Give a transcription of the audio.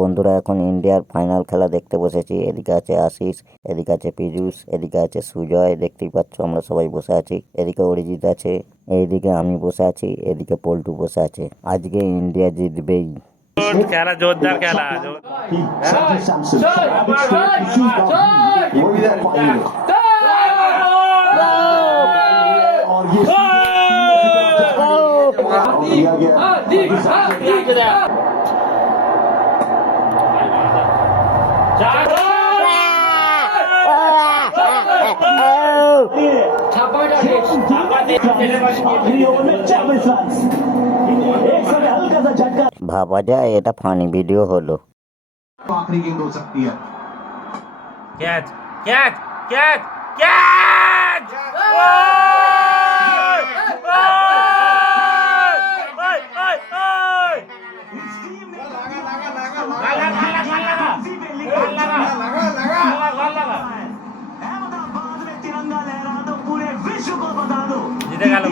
বন্ধুরা এখন ইন্ডিয়ার ফাইনাল খেলা দেখতে বসেছি। এদিকে আছে আশিস, এদিকে আছে পীযূষ, এদিকে আছে সুজয়, দেখতেই পাচ্ছ আমরা সবাই বসে আছি। এদিকে অরিজিৎ আছে, এইদিকে আমি বসে আছি, এদিকে পল্টু বসে আছে। আজকে ইন্ডিয়া জিতবেই। খেলা জোরদার খেলা। ভাবা যায় এটা ফানি ভিডিও হলো। आखिरी गेंद हो सकती है। कैच कैच कैच कैच জিতে গেল